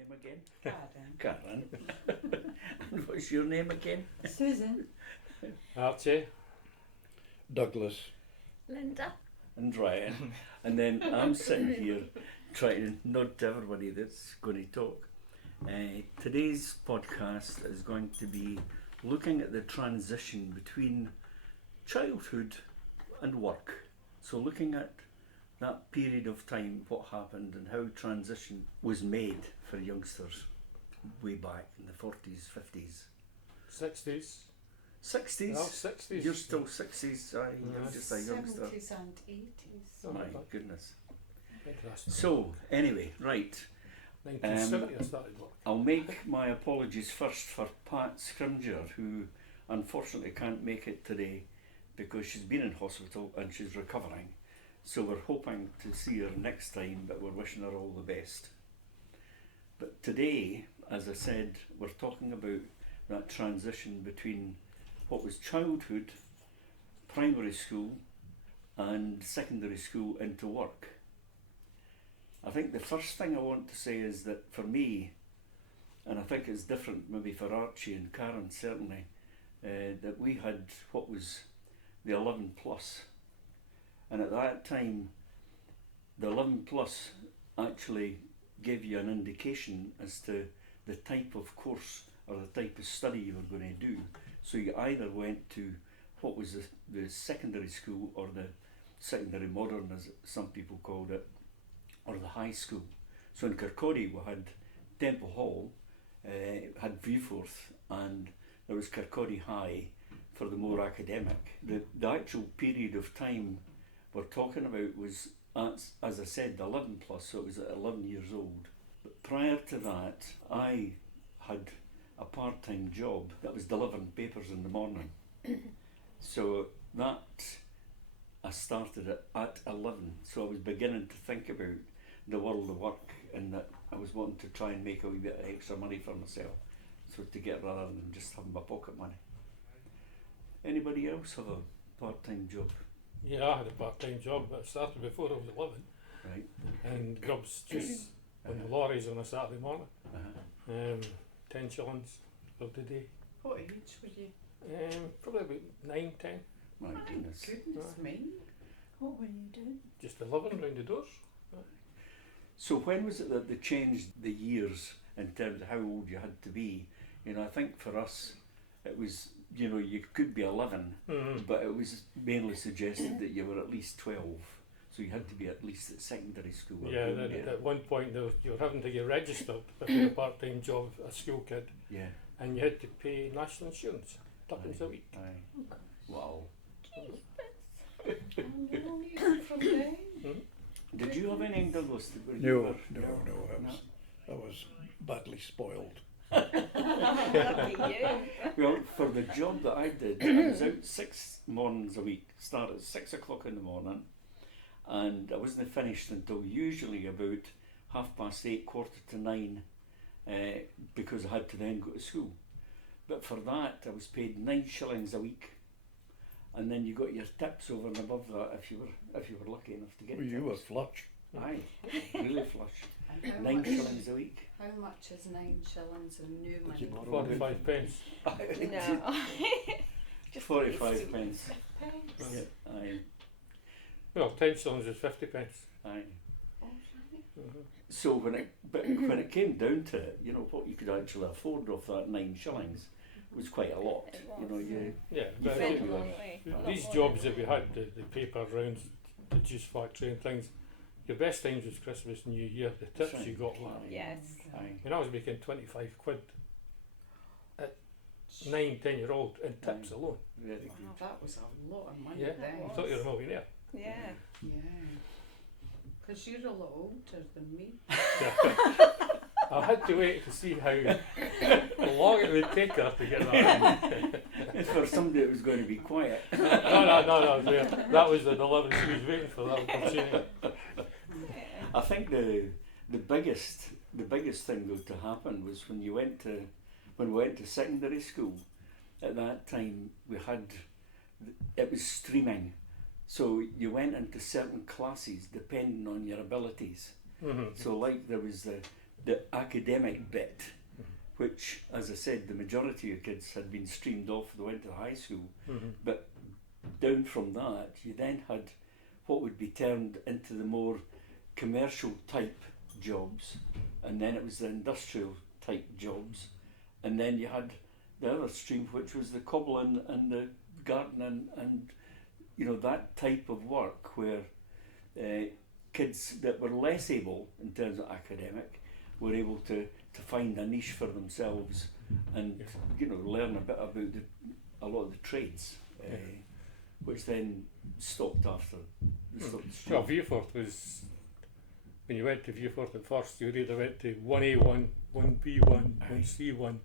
name again? Karen. Karen. And what's your name again? Susan. Archie. Douglas. Linda. And Ryan. And then I'm sitting here trying to nod to everybody that's going to talk. Today's podcast is going to be looking at the transition between childhood and work. So looking at that period of time, what happened and how transition was made for youngsters way back in the 40s, 50s. 60s. 60s? No, 60s. You're still 60s, you're just a youngster. 70s and 80s. Oh My goodness. Interesting. So, anyway, right. 1970 I started work. I'll make my apologies first for Pat Scrimgeour, who unfortunately can't make it today because she's been in hospital and she's recovering. So we're hoping to see her next time, but we're wishing her all the best. But today, as I said, we're talking about that transition between what was childhood, primary school and secondary school into work. I think the first thing I want to say is that for me, and I think it's different maybe for Archie and Karen certainly, that we had what was the 11 plus. And at that time, the 11 plus actually gave you an indication as to the type of course or the type of study you were going to do. So you either went to what was the secondary school or the secondary modern, as some people called it, or the high school. So in Kirkcaldy we had Temple Hall, had Viewforth, and there was Kirkcaldy High for the more academic. The actual period of time we're talking about was, as I said, the 11 plus, so it was at 11 years old. But prior to that, I had a part-time job that was delivering papers in the morning. So that I started at 11, so I was beginning to think about the world of work and that I was wanting to try and make a wee bit of extra money for myself, so to get rather than just having my pocket money. Anybody else have a part-time job? Yeah, I had a part-time job, but it started before I was 11. Right. And grubs just on the lorries on a Saturday morning. 10 shillings for the day. What age were you? Probably about 9, 10. My goodness. Goodness me. What were you doing? Just 11 round the doors. So when was it that they changed the years in terms of how old you had to be? You know, I think for us it was, you know, you could be 11, but it was mainly suggested that you were at least 12. So you had to be at least at secondary school. Yeah, at one point you were having to get registered if you had a part-time job, a school kid. Yeah. And you had to pay national insurance, tuppence a week. Aye. Wow. From there? Did you have any in Douglas? No, I was badly spoiled. Lucky you. Well, for the job that I did, I was out 6 mornings a week, start at 6 o'clock in the morning, and I wasn't finished until usually about 8:30, 8:45, because I had to then go to school. But for that, I was paid 9 shillings a week, and then you got your tips over and above that if you were lucky enough to get Well, tips. you were flush. Aye, really flush. And how 9 much- shillings a week. How much is 9 shillings in new Did you money? borrow 45 pence. No. Just 45 pence. Pence. Yeah, aye, Well, 10 shillings is 50 pence. aye. Oh, right. So when it came down to it, you know, what you could actually afford off that 9 shillings was quite a lot. It You know, was, you Yeah, You but felt Went a you long were- way. A lot these more jobs than that we had, the paper rounds, the juice factory and things, your best times was Christmas, New Year, the tips That's you right. got were. Yes. aye. I mean, I was making 25 quid at 9, 10-year-old in tips alone. Very Wow, good. that was a lot of money Yeah, then. I thought you were a millionaire. Yeah. Yeah. Because you're a lot older than me. I had to wait to see how long it would take her to get that. It's for somebody that was going to be quiet. No, that was the 11 she was waiting for that opportunity. I think the biggest thing though to happen was when we went to secondary school. At that time it was streaming, so you went into certain classes depending on your abilities. Mm-hmm. So like there was the academic bit, which, as I said, the majority of kids had been streamed off, they went to high school, but down from that you then had what would be turned into the more commercial type jobs, and then it was the industrial type jobs, and then you had the other stream, which was the cobbling and the gardening and you know, that type of work where kids that were less able in terms of academic were able to find a niche for themselves and you know, learn a bit about a lot of the trades, which then stopped after the stream. Well, Viewfort was, when you went to Viewfort at first, you either went to 1A1, 1B1, 1C1,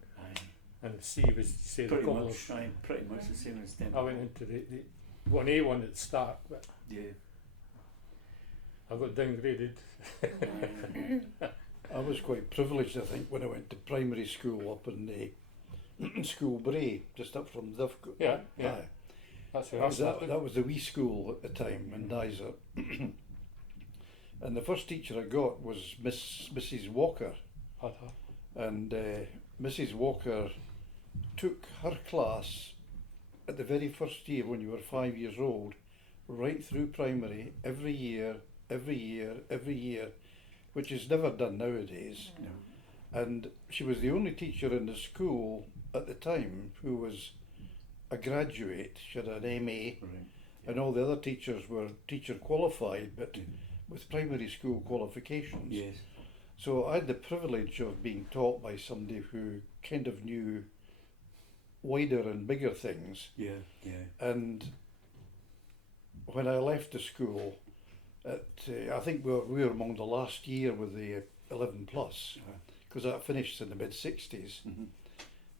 and C was, say, the pretty cobblers. much, pretty much the same as them. I went into the 1A1 at the start, but Yeah. I got downgraded. I was quite privileged, I think, when I went to primary school up in the School Bray, just up from Dovco. Yeah, yeah. That's where I started. That was the wee school at the time in Dyser. And the first teacher I got was Mrs. Walker. And Mrs. Walker took her class at the very first year when you were 5 years old, right through primary, every year, which is never done nowadays. No. And she was the only teacher in the school at the time who was a graduate. She had an MA, Right. and all the other teachers were teacher qualified, but with primary school qualifications. Yes. So I had the privilege of being taught by somebody who kind of knew wider and bigger things. Yeah. Yeah. And when I left the school, I think we were among the last year with the 11 plus, because that finished in the mid 60s.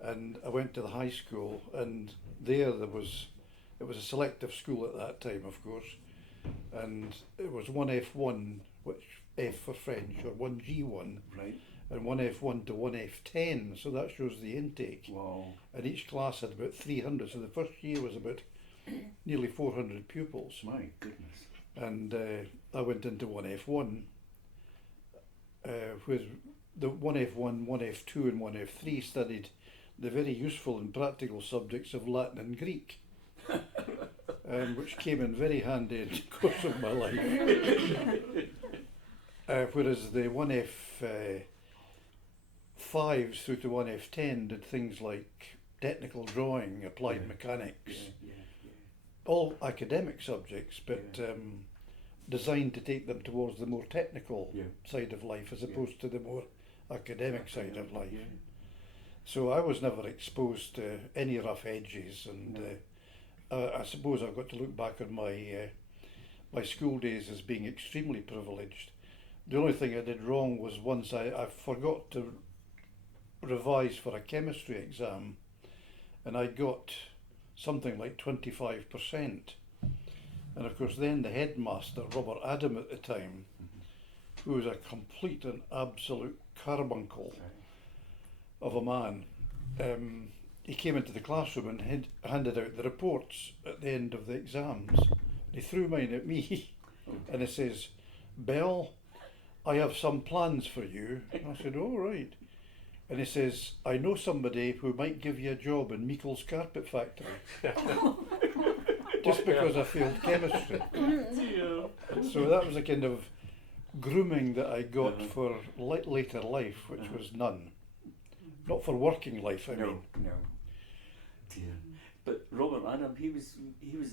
And I went to the high school, and it was a selective school at that time, of course, and it was 1F1, which F for French, or 1G1, Right. and 1F1 to 1F10, so that shows the intake. Wow. And each class had about 300, so the first year was about nearly 400 pupils. My goodness. And I went into 1F1, where the 1F1, 1F2 and 1F3 studied the very useful and practical subjects of Latin and Greek, which came in very handy in the course of my life. Whereas the 1F5s through to 1F10 did things like technical drawing, applied mechanics, all academic subjects, but designed to take them towards the more technical side of life as opposed to the more academic side of life. So I was never exposed to any rough edges, and I suppose I've got to look back on my my school days as being extremely privileged. The only thing I did wrong was once I forgot to revise for a chemistry exam, and I got something like 25%. And of course then the headmaster, Robert Adam at the time, who was a complete and absolute carbuncle of a man, he came into the classroom and handed out the reports at the end of the exams. He threw mine at me and he says, "Bell, I have some plans for you." And I said, "Oh, right." And he says, "I know somebody who might give you a job in Meikle's carpet factory." Just because I failed chemistry. So that was a kind of grooming that I got for later life, which was none. Not for working life, I mean. No. Dear. But Robert Adam, he was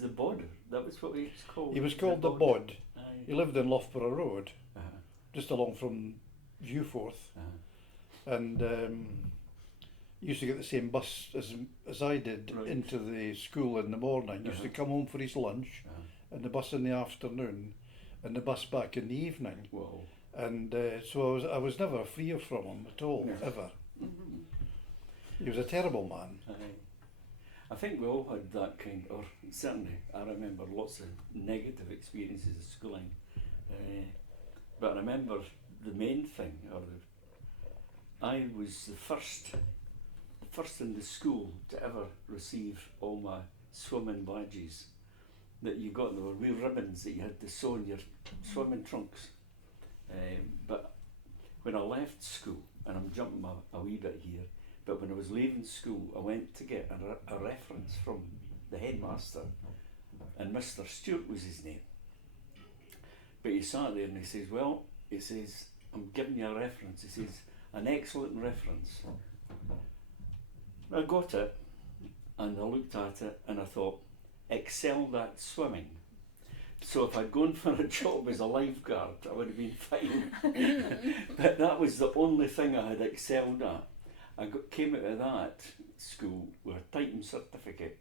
the bod. That was what he was called. He was called the bod. Aye. He lived in Loughborough Road, just along from Viewforth, and used to get the same bus as I did into the school in the morning. Used to come home for his lunch, and the bus in the afternoon, and the bus back in the evening. Whoa. And so I was never free from him at all, ever. He was a terrible man. I think we all had that kind, or certainly I remember lots of negative experiences of schooling. But I remember the main thing, I was the first in the school to ever receive all my swimming badges that you got. There were wee ribbons that you had to sew in your swimming trunks. But when I left school, and I'm jumping a wee bit here, but when I was leaving school, I went to get a reference from the headmaster, and Mr. Stewart was his name. But he sat there and he says, well, he says, I'm giving you a reference. He says, an excellent reference. I got it, and I looked at it, and I thought, excelled at swimming. So if I'd gone for a job as a lifeguard, I would have been fine. But that was the only thing I had excelled at. Came out of that school with a typing certificate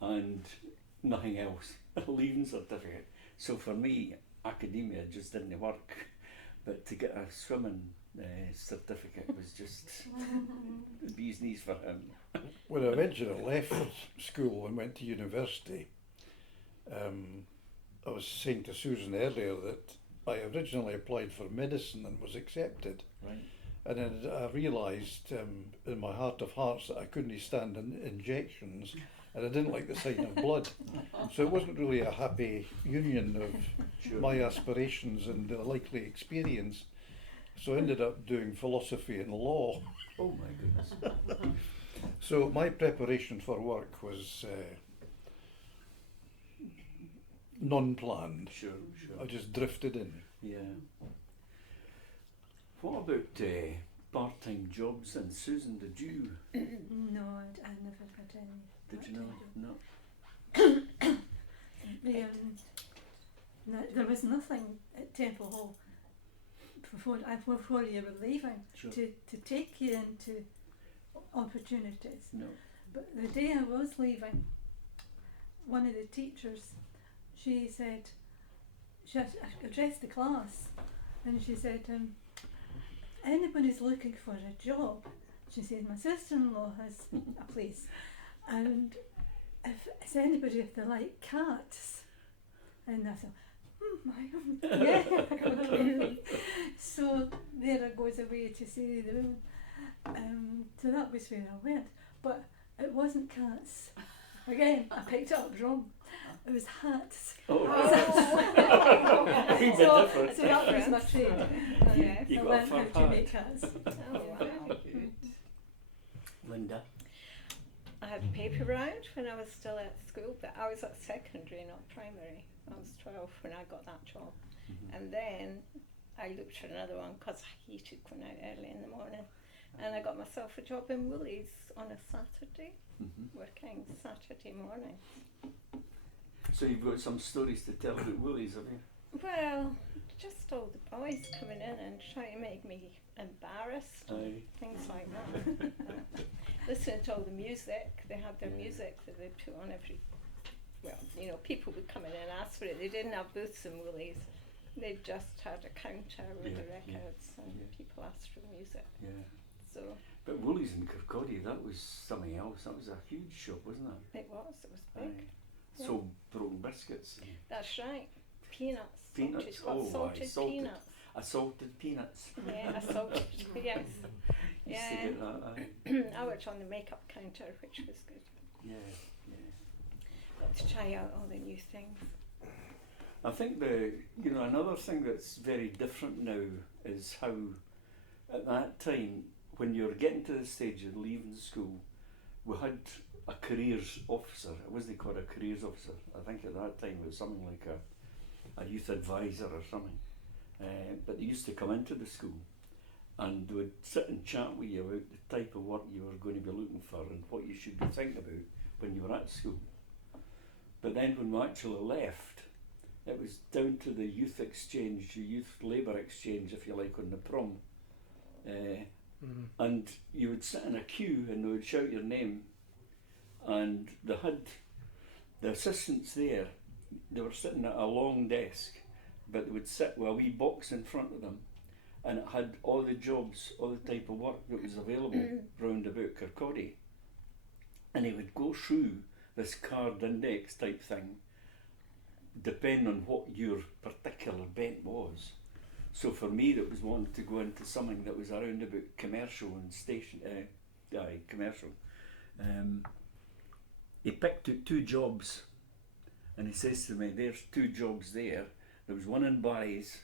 and nothing else, a leaving certificate. So for me, academia just didn't work. But to get a swimming certificate was just the bee's knees for him. When I eventually left school and went to university, I was saying to Susan earlier that I originally applied for medicine and was accepted. Right. And then I realised in my heart of hearts that I couldn't stand injections, and I didn't like the sight of blood. So it wasn't really a happy union of my aspirations and the likely experience. So I ended up doing philosophy and law. Oh my goodness. So my preparation for work was non-planned. Sure. I just drifted in. Yeah. What about part-time jobs? And Susan, did you? No, I never had any. Did you know? No. There was nothing at Temple Hall before you were leaving Sure. to take you into opportunities. No. But the day I was leaving, one of the teachers, she said, she addressed the class, and she said, anybody's looking for a job, she said, my sister-in-law has a place, and if anybody, if they like cats, and I thought, yeah. So there I goes away to see the women. So that was where I went, but it wasn't cats. Again, I picked it up wrong. It was hats. Oh. So that was my trade. You I got a learned fur how to hat. make hats. Oh, wow. Linda. I had paper round when I was still at school, but I was at secondary, not primary. I was 12 when I got that job. And then I looked for another one because I hated going out early in the morning. And I got myself a job in Woolies on a Saturday, working Saturday morning. So you've got some stories to tell about Woolies, have you? Well, just all the boys coming in and trying to make me embarrassed, Aye. things like that. Listening to all the music, they had their music that they put on every, well, you know, people would come in and ask for it. They didn't have booths in Woolies. They just had a counter with the records and people asked for the music. Yeah. So But Woolies in Kirkcaldy, that was something else. That was a huge shop, wasn't it? it was big. Aye. Sold broken biscuits. And That's right. Peanuts. Peanuts, Salted, salted salted. peanuts. Assaulted peanuts. Yeah, assaulted, yes. Used to Yeah. get that, aye. I worked on the makeup counter, which was good. Yeah. Got to try out all the new things. I think another thing that's very different now is how at that time, when you were getting to the stage of leaving school, we had a careers officer. It wasn't called a careers officer. I think at that time it was something like a youth advisor or something. But they used to come into the school and they would sit and chat with you about the type of work you were going to be looking for and what you should be thinking about when you were at school. But then when we actually left, it was down to the youth exchange, the youth labour exchange, if you like, on the prom. And you would sit in a queue and they would shout your name, and they had the assistants there. They were sitting at a long desk, but they would sit with a wee box in front of them, and it had all the jobs, all the type of work that was available round about Kirkcaldy. And he would go through this card index type thing, depending on what your particular bent was. So for me, that was wanting to go into something that was around about commercial and commercial. He picked out 2 jobs, and he says to me, "There's 2 jobs there. There was one in Barry's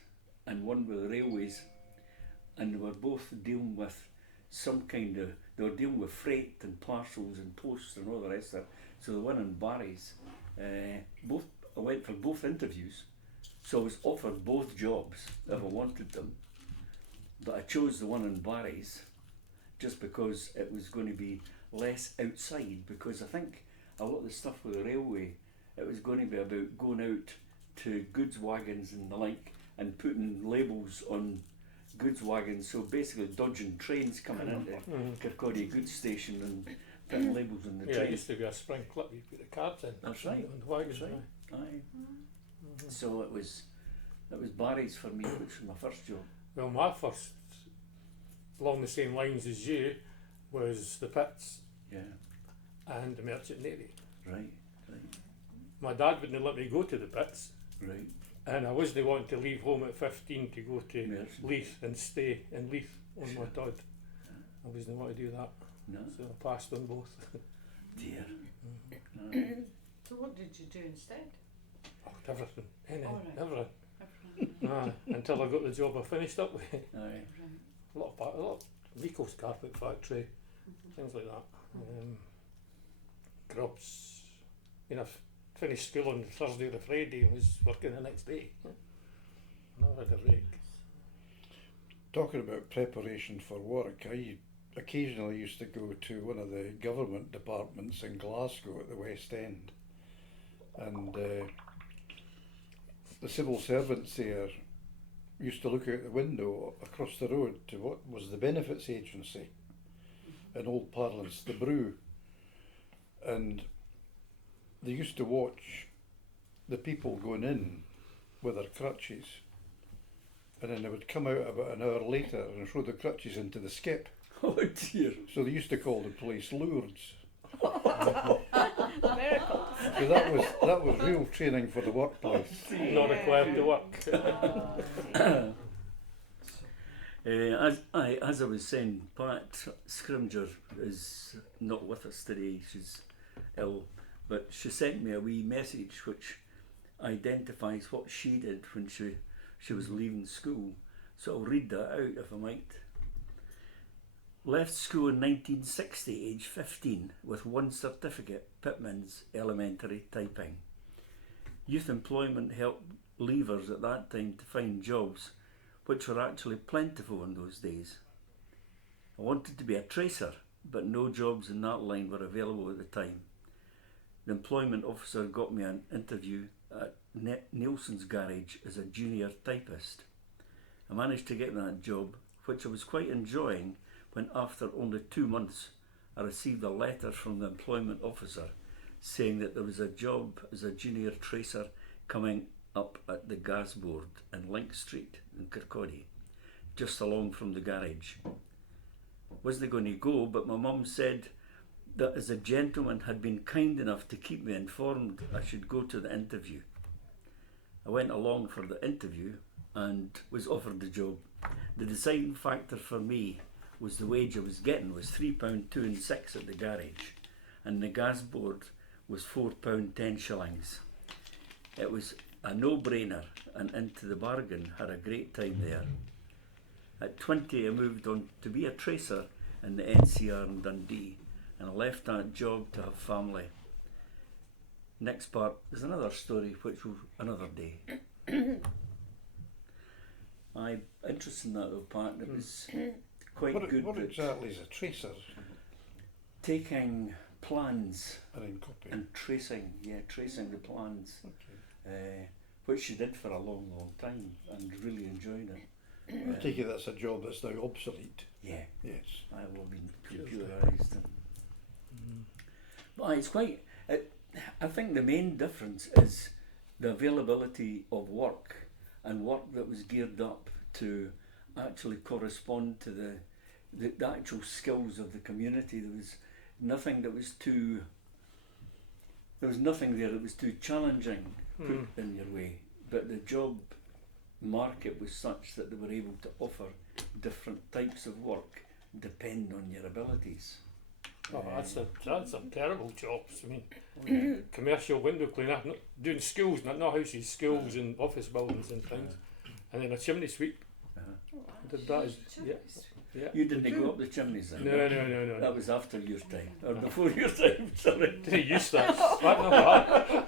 and one with the railways. and they were both dealing with they were dealing with freight and parcels and posts and all the rest of it. So the one in Barry's, I went for both interviews, so I was offered both jobs if I wanted them, but I chose the one in Barry's just because it was going to be less outside, because I think a lot of the stuff with the railway, it was going to be about going out to goods wagons and the like and putting labels on goods wagons, so basically dodging trains coming into Kirkcaldy goods station and putting labels on the Yeah, it train. used to be a spring clip you put the cards in. That's right. On the wagons, That's right. Aye. So it was Barry's for me, which was my first job. Well, my first, along the same lines as you, was the pits Yeah. and the Merchant Navy. Right. My dad wouldn't let me go to the pits, Right. and I wasn't wanting to leave home at 15 to go to Merchant. Leith and stay in Leith on my Sure. dad. I wasn't want to do that, No. so I passed on both. Dear. So what did you do instead? Oh, everything, anything, All right. everything. Everything. Until I got the job I finished up with. Aye. Right. A lot of Rico's carpet factory, things like that. Grubs. You know, finished school on Thursday or Friday and was working the next day. Never had a break. Talking about preparation for work, I occasionally used to go to one of the government departments in Glasgow at the West End, and the civil servants there used to look out the window across the road to what was the benefits agency, in old parlance, the Brew, and they used to watch the people going in with their crutches, and then they would come out about an hour later and throw the crutches into the skip. Oh dear. So they used to call the police Lourdes. Miracles. So that was real training for the workplace. Not required to work. As I was saying, Pat Scrimger is not with us today. She's ill, but she sent me a wee message which identifies what she did when she was leaving school. So I'll read that out if I might. Left school in 1960, age 15, with one certificate, Pitman's Elementary Typing. Youth employment helped leavers at that time to find jobs, which were actually plentiful in those days. I wanted to be a tracer, but no jobs in that line were available at the time. The employment officer got me an interview at Nielsen's garage as a junior typist. I managed to get that job, which I was quite enjoying, when after only 2 months I received a letter from the employment officer saying that there was a job as a junior tracer coming up at the gas board in Link Street in Kirkcaldy, just along from the garage. Wasn't going to go, but my mum said that as a gentleman had been kind enough to keep me informed, I should go to the interview. I went along for the interview and was offered the job. The deciding factor for me was the wage I was getting was £3.2 and 6 at the garage, and the gas board was £4 10 It was a no-brainer, and into the bargain had a great time there. At 20 I moved on to be a tracer in the NCR in Dundee, and I left that job to have family. Next part is another story which will another day. I'm interested in that though, Pat. It was quite good. What that exactly is a tracer? taking plans And then copy. and tracing the plans, Okay. which she did for a long time and really enjoyed it. I take it that's a job that's now obsolete. Yeah, Yes. I will be computerised. But it's quite. I think the main difference is the availability of work and work that was geared up to actually correspond to the actual skills of the community. There was nothing that was too. There was nothing there that was too challenging put in your way, but the job market was such that they were able to offer different types of work depending on your abilities. Oh, that's a terrible jobs. I mean, commercial window cleaner, not doing schools, not houses, schools and office buildings and things, and then a chimney sweep. did that as yeah. You didn't go up the chimneys then? No. That was after your time, or before your time, sorry. Didn't use that. That never happened.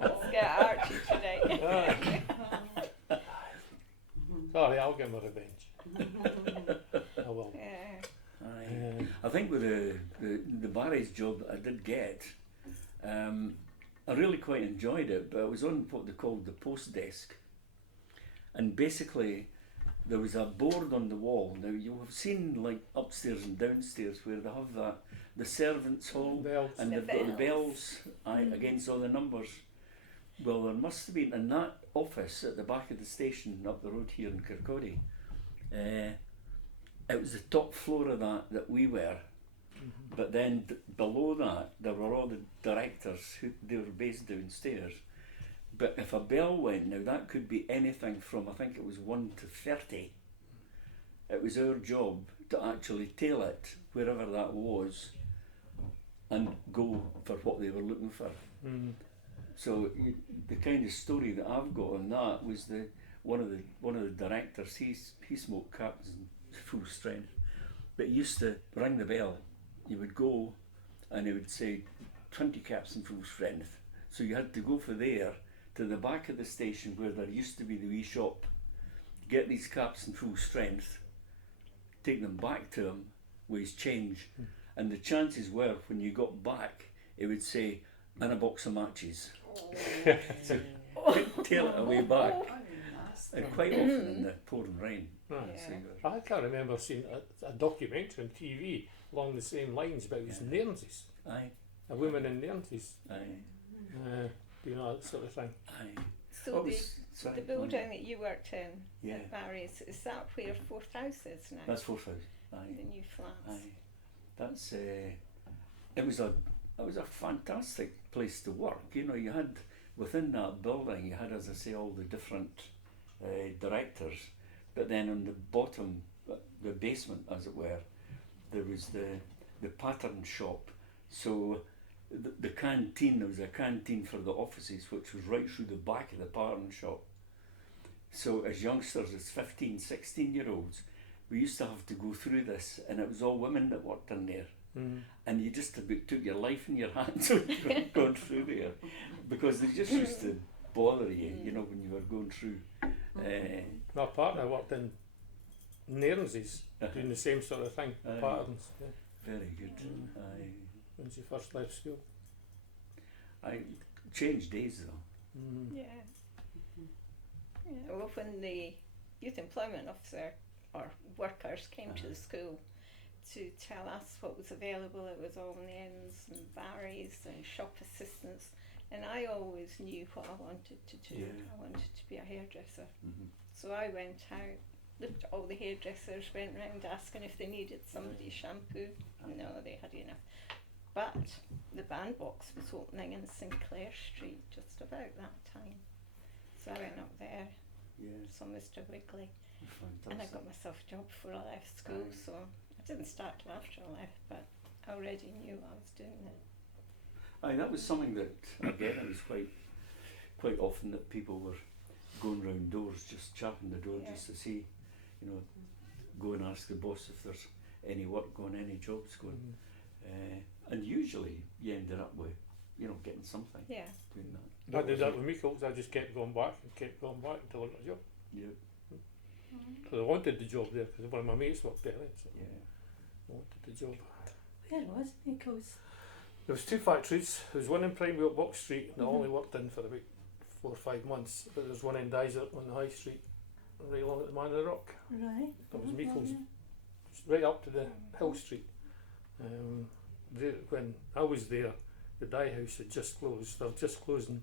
Let's get Archie today. Sorry, I'll get my revenge. I will. Yeah. Aye. I think with the Barry's job that I did get, I really quite enjoyed it, but I was on what they called the post desk. And basically, there was a board on the wall. Now, you have seen like upstairs and downstairs where they have the servants' hall Bells. and The they've got the bells. bells against all the numbers. Well, there must have been in that office at the back of the station up the road here in Kirkcaldy. It was the top floor of that we were. But then below that, there were all the directors they were based downstairs. But if a bell went, now that could be anything from, I think it was 1 to 30. It was our job to actually tail it, wherever that was, and go for what they were looking for. So the kind of story that I've got on that was one of the directors, he smoked caps in full strength, but he used to ring the bell. You would go and he would say 20 caps in full strength. So you had to go for there to the back of the station where there used to be the wee shop, get these caps in full strength, take them back to him with his change, and the chances were when you got back it would say, and a box of matches. So tail it away back. And quite often in the pouring rain. Right. Yeah. I can't remember seeing a documentary on TV along the same lines, but it was Nairnsies. Aye, A woman in Nairnsies. aye, Do you know that sort of thing? aye. So What the, was- sorry, the go on. building that you worked in Yeah, at Barry's, is that where Fourth House is now? that's 4,000. The Aye, new flats. aye. That's it was a fantastic place to work. You know, you had within that building, you had, as I say, all the different directors, but then on the bottom, the basement, as it were, there was the pattern shop. So the canteen, there was a canteen for the offices, which was right through the back of the pattern shop. So as youngsters, as 15, 16-year-olds, we used to have to go through this, and it was all women that worked in there. And you just about took your life in your hands when you were going through there, because they just used to bother you, you know, when you were going through. My partner worked in Nairnsies, doing the same sort of thing, Aye. patterns, Very good. when she first left school. I changed days though. Yeah. Yeah. Well, when the youth employment officer or workers came to the school to tell us what was available, it was all Nairns and Barry's and shop assistants, and I always knew what I wanted to do. Yeah. I wanted to be a hairdresser. Mm-hmm. So I went out, looked at all the hairdressers, went round asking if they needed somebody's shampoo. No, they had enough. But the bandbox was opening in Sinclair Street just about that time. So I went up there, Yeah, saw Mr. Wigley, and I fantastic. got myself a job before I left school. Aye. So I didn't start till after I left, but I already knew I was doing it. Aye, that was something that, again, it was quite often that people were going round doors, just chapping the door Yeah. just to see, you know, go and ask the boss if there's any work going, any jobs going. And usually you ended up with, you know, getting something Yeah. doing that. I did that with Meikles. I just kept going back and kept going back until I got a job. Yeah, Because I wanted the job there, because one of my mates worked there, so yeah. I wanted the job. Where was Nico's? There was two factories. There was one in Primewell at Box Street, and I only worked in for about 4 or 5 months. But there's one in Dysart on the High Street, right along at the Manor Rock. Right. That was Meikles, right up to the Hill Street. When I was there, the dye house had just closed. They're just closing,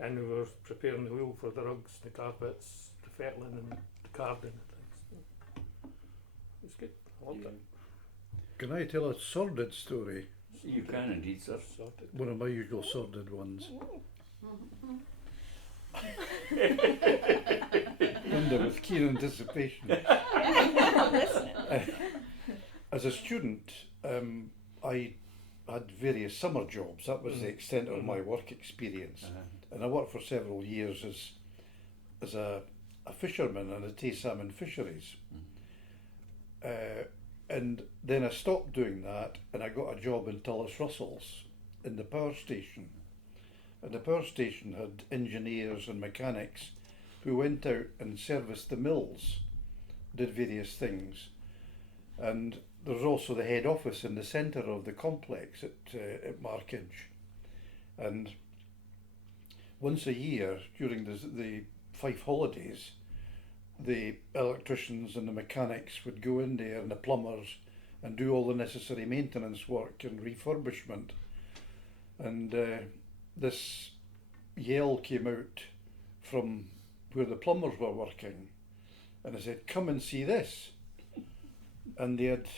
and we were preparing the wheel for the rugs, the carpets, the fettling, and the carding and things. It was good. I loved it. Can I tell a sordid story? You can indeed, sir. Sorted. One of my usual sordid ones. Linda with keen anticipation. I'm listening. As a student, I had various summer jobs. That was the extent of my work experience. And I worked for several years as a a fisherman in the Tay Salmon fisheries. Mm. And then I stopped doing that and I got a job in Tullis Russell's in the power station. And the power station had engineers and mechanics who went out and serviced the mills, did various things. And there was also the head office in the centre of the complex at Markage. And once a year during the Fife holidays, the electricians and the mechanics would go in there and the plumbers and do all the necessary maintenance work and refurbishment. And this yell came out from where the plumbers were working, and I said, "Come and see this." And they had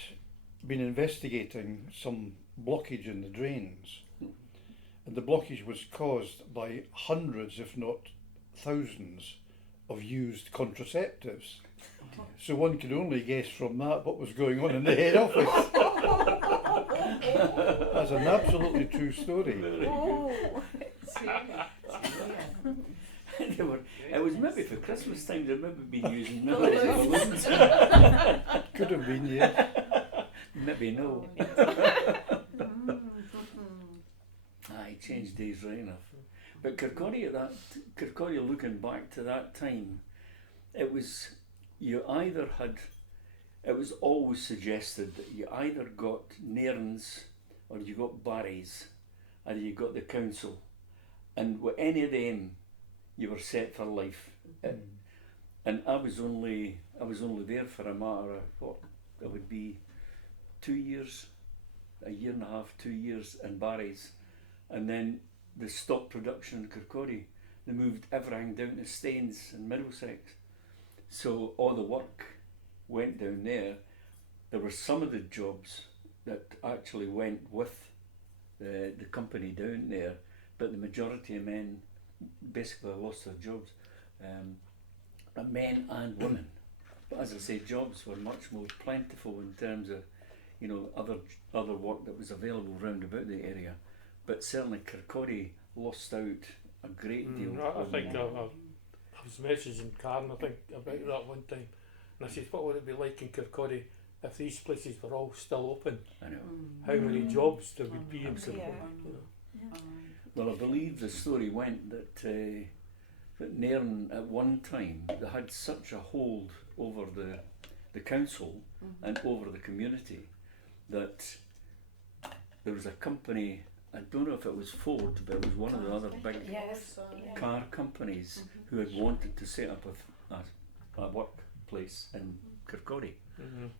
been investigating some blockage in the drains, and the blockage was caused by hundreds, if not thousands, of used contraceptives. So one could only guess from that what was going on in the head office. That's an absolutely true story. Oh, It was maybe for Christmas time they'd maybe been using balloons. Could have been, yeah. Maybe no. Aye, changed days right enough. But Kirkcaldy, looking back to that time, it was always suggested that you either got Nairns or you got Barry's or you got the council, and with any of them you were set for life. And I was only there for a matter of what it would be 2 years, a year and a half, 2 years in Barry's, and then they stopped production in Kirkcaldy. They moved everything down to Staines in Middlesex. So all the work went down there. There were some of the jobs that actually went with the company down there, but the majority of men basically lost their jobs, men and women. But as I say, jobs were much more plentiful in terms of, other work that was available round about the area. But certainly Kirkcaldy lost out a great deal. I think I was messaging Karen, I think, about that one time, and I said, what would it be like in Kirkcaldy if these places were all still open? I know. How many jobs there would be in Absolutely. Kirkcaldy? Well, I believe the story went that Nairn at one time they had such a hold over the council and over the community that there was a company, I don't know if it was Ford, but it was one of the other big yes. car companies who had wanted to set up a workplace in Kirkcaldy.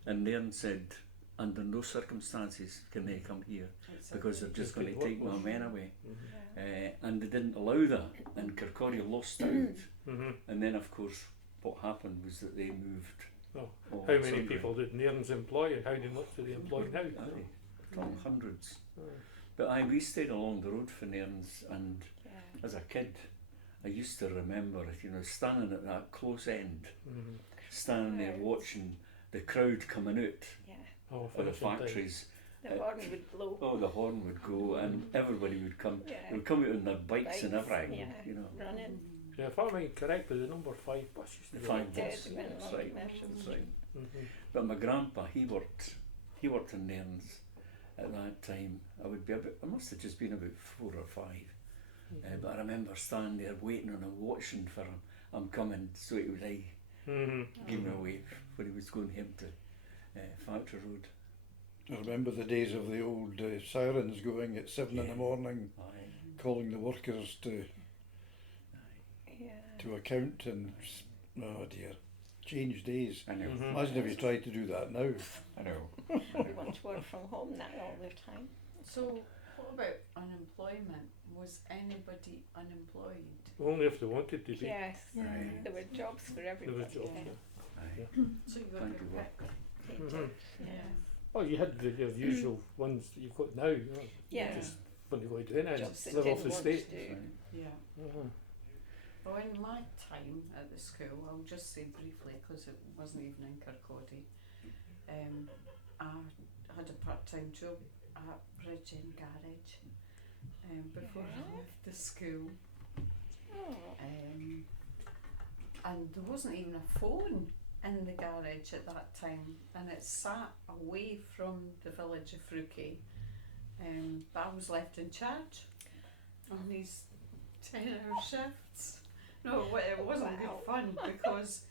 And Nairn said, under no circumstances can they come here because they're just going to take my men away. And they didn't allow that, and Kirkcaldy lost out. And then, of course, what happened was that they moved. How many people did Nairns employ, and how much do they employ now? Hundreds. But we stayed along the road for Nairns, and as a kid, I used to remember it, standing at that close end, standing there watching the crowd coming out of the factories. The horn would blow. Oh, the horn would go, and everybody would come. They would come out on their bikes and everything, running. Yeah, if I remember correctly, the number 5 bus used to The be 5 like bus, that. that's right. That's right. But my grandpa, he worked in Nairns at that time. I must have just been about 4 or 5. But I remember standing there waiting on him, watching for him. I'm coming, so he would give me away when he was going home to Factory Road. I remember the days of the old sirens going at 7 in the morning, calling the workers to account, and oh dear, changed days. I know. Imagine if you tried to do that now. I know. We want to work from home now all the time. So, what about unemployment? Was anybody unemployed? Only if they wanted to be. Yes, Right. there were jobs for everybody. There was jobs. Aye. So you got Thank your you, pick. Yeah. Oh, you had the usual ones that you've got now. Yeah. Just when you go to do it, Jobs that live off didn't the want state. to do. Yeah. Well, in my time at the school, I'll just say briefly because it wasn't even in Kirkcaldy, I had a part-time job at Bridge End Garage before I left the school. Oh. and there wasn't even a phone in the garage at that time, and it sat away from the village of Fruki, but I was left in charge on these 10-hour shifts. No, it wasn't good fun, because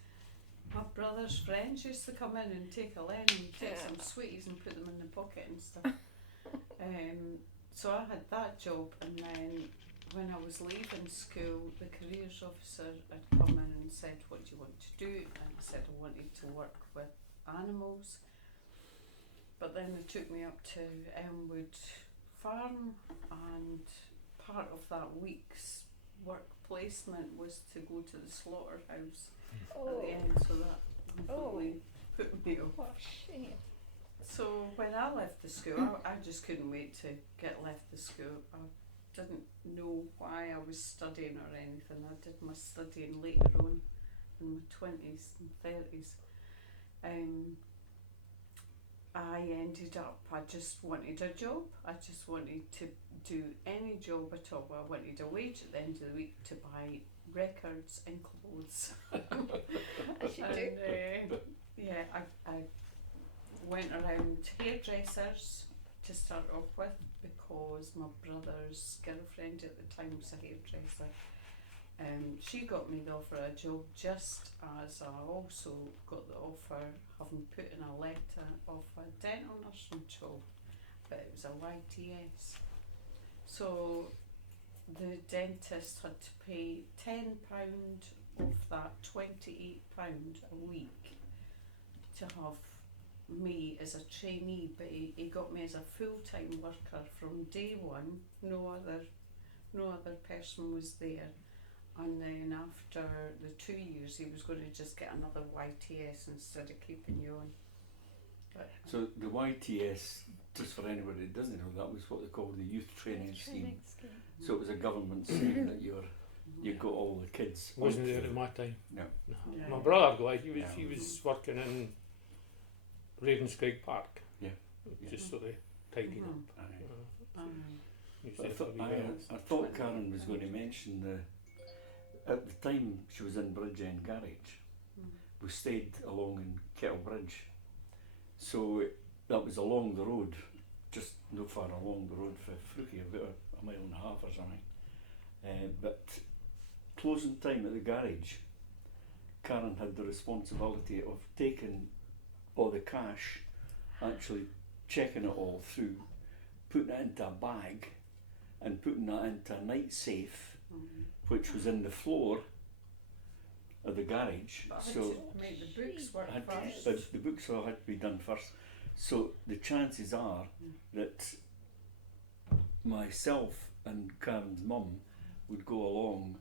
my brother's friends used to come in and take a lemon and take some sweeties and put them in the pocket and stuff. So I had that job, and then when I was leaving school, the careers officer had come in and said, "What do you want to do?" And I said I wanted to work with animals. But then they took me up to Elmwood Farm, and part of that week's work placement was to go to the slaughterhouse at the end, so that completely put me off. What a shame. So when I left the school, I just couldn't wait to get left the school. I didn't know why I was studying or anything. I did my studying later on in my 20s and 30s. I ended up, I just wanted a job. I just wanted to do any job at all. I wanted a wage at the end of the week to buy records and clothes. As you do. And, yeah, I went around hairdressers to start off with, because my brother's girlfriend at the time was a hairdresser. She got me the offer of a job just as I also got the offer, having put in a letter, of a dental nursing job, but it was a YTS. So the dentist had to pay £10 of that £28 a week to have me as a trainee, but he got me as a full-time worker from day one. No other person was there, and then after the 2 years he was going to just get another YTS instead of keeping you on. But, So the YTS, just for anybody that doesn't know, that was what they called the youth training scheme. So it was a government scheme that you got all the kids. Wasn't onto there at my time. No. No. Yeah. My brother, like, he Yeah. was working in Ravenscraig Park. Yeah. Just sort of tidying Mhm. up. Aye. Used But to I have thought, to be there. I thought Karen was going to mention at the time she was in Bridgend Garage, we stayed along in Kettle Bridge. So that was along the road, just no far along the road for Fruki, about a mile and a half or something. But closing time at the garage, Karen had the responsibility of taking all the cash, actually checking it all through, putting it into a bag and putting that into a night safe, which was in the floor of the garage. But I had So to make the books work had first. the books all had to be done first. So the chances are that myself and Karen's mum would go along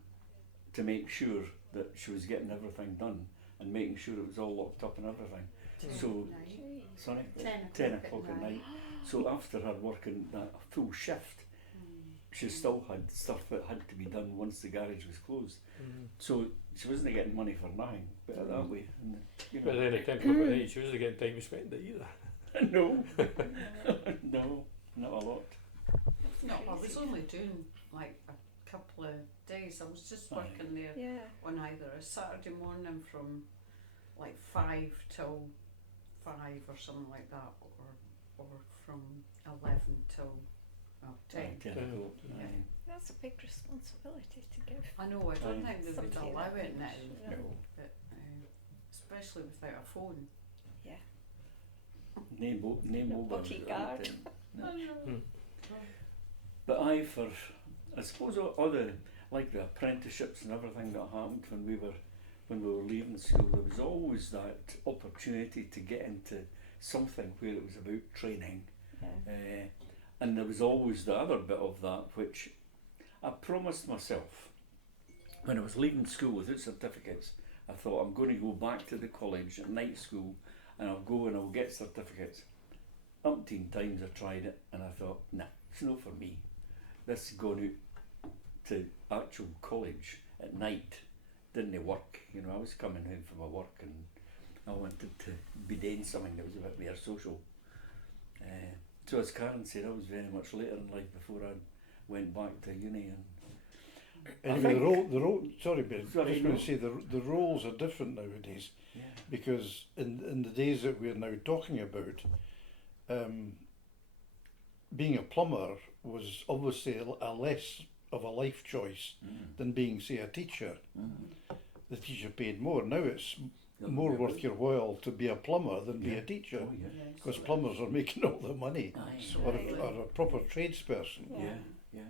to make sure that she was getting everything done and making sure it was all locked up and everything. So, Night. sorry, 10 o'clock at night. So after her working that full shift, she still had stuff that had to be done once the garage was closed. So she wasn't getting money for nothing, put it that way. And, you But know, then at 10 o'clock at night, she wasn't getting time to spend it either. no, no, not a lot. No, I was only doing like a couple of days. I was just working there Yeah. on either a Saturday morning from like 5 till 5 or something like that, or from 11 till 10. 10 10. o'clock. Yeah. Aye. That's a big responsibility to give. I know, I don't Aye. think they would Somebody allow that it now, much, No. but, especially without a phone. Name No over. bodyguard. But I suppose all the, like the apprenticeships and everything that happened when we were leaving school, there was always that opportunity to get into something where it was about training. Yeah. And there was always the other bit of that, which I promised myself when I was leaving school without certificates. I thought, I'm going to go back to the college at night school and I'll go and I'll get certificates. Umpteen times I tried it and I thought, nah, it's not for me. This going out to actual college at night didn't work. You know, I was coming home from my work and I wanted to be doing something that was a bit more social. So as Karen said, I was very much later in life before I went back to uni, and Anyway, the role. Sorry, Ben. Sorry, Just no. going to say the roles are different nowadays, Yeah. because in the days that we're now talking about, being a plumber was obviously a less of a life choice than being, say, a teacher. The teacher paid more. Now it's more worth your while to be a plumber than be a teacher, Oh, yeah. because plumbers are making all the money, Aye. or a proper tradesperson. Yeah, yeah.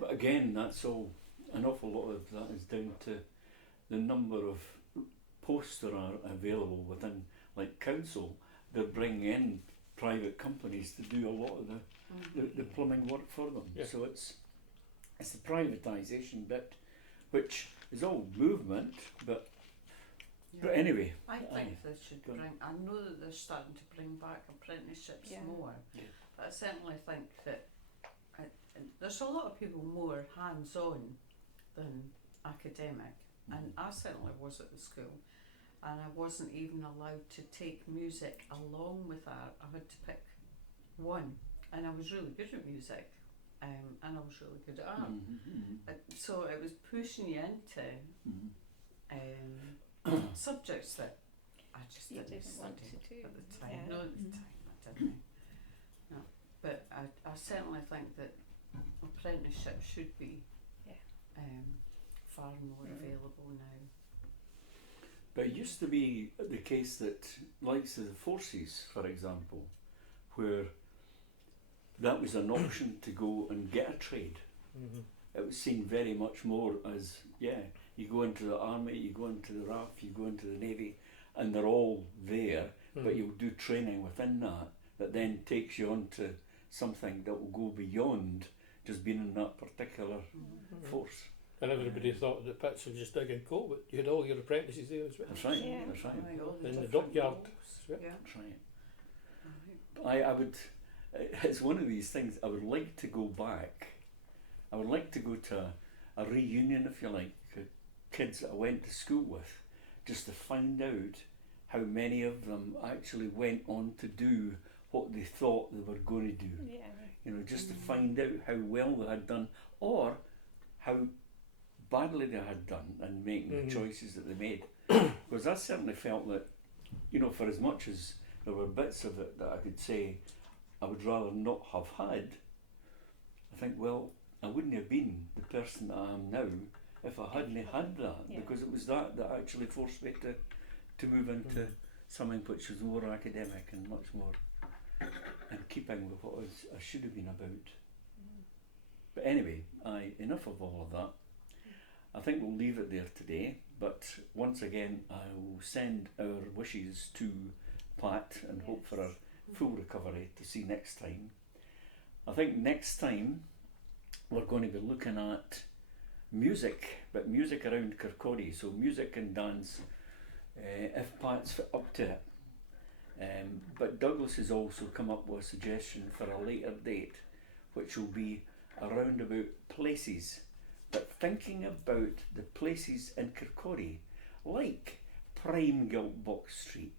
But again, that's all. An awful lot of that is down to the number of posts that are available within, like council. They're bringing in private companies to do a lot of the plumbing work for them. Yeah. So it's the privatisation bit, which is all movement, but anyway. I think Aye. they should Go on. bring. I know that they're starting to bring back apprenticeships Yeah. more, Yeah. but I certainly think that there's a lot of people more hands-on than academic, and I certainly was at the school, and I wasn't even allowed to take music along with that. I had to pick one, and I was really good at music, and I was really good at art. So it was pushing you into subjects that I just You didn't didn't want study to do. at the time. Yeah. No, at the time I didn't. No. But I certainly think that apprenticeship should be far more available now. But it used to be the case that, likes of the forces, for example, where that was an option to go and get a trade. It was seen very much more as, you go into the army, you go into the RAF, you go into the navy, and they're all there, but you'll do training within that then takes you on to something that will go beyond just being in that particular force. And everybody thought the pits were just digging coal, but you had all your apprentices there as well. That's right, Yeah. that's right. Aye, all In the different dockyard. roles. Yeah. Yeah. That's right. Right. I would, it's one of these things, I would like to go back. I would like to go to a reunion, if you like, kids that I went to school with, just to find out how many of them actually went on to do what they thought they were going to do. Yeah. You know, just to find out how well they had done, or how badly they had done in making the choices that they made. Because I certainly felt that, you know, for as much as there were bits of it that I could say I would rather not have had, I think, well, I wouldn't have been the person that I am now if I hadn't had that, because it was that actually forced me to move into something which was more academic and much more in keeping with what I should have been about. But anyway, enough of all of that. I think we'll leave it there today, but once again I will send our wishes to Pat and hope for a full recovery to see next time. I think next time we're going to be looking at music, but music around Kirkcaldy, so music and dance, if Pat's up to it. But Douglas has also come up with a suggestion for a later date, which will be around about places, but thinking about the places in Kirkcaldy, like Prime Giltbox Street,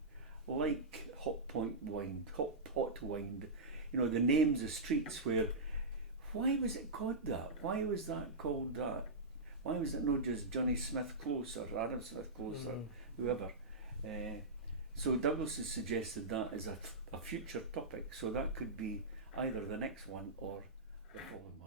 like Hot Wind, you know, the names of streets where, why was it called that? Why was that called that? Why was it not just Johnny Smith Close or Adam Smith Close or whoever? So Douglas has suggested that as a future topic, so that could be either the next one or the following one.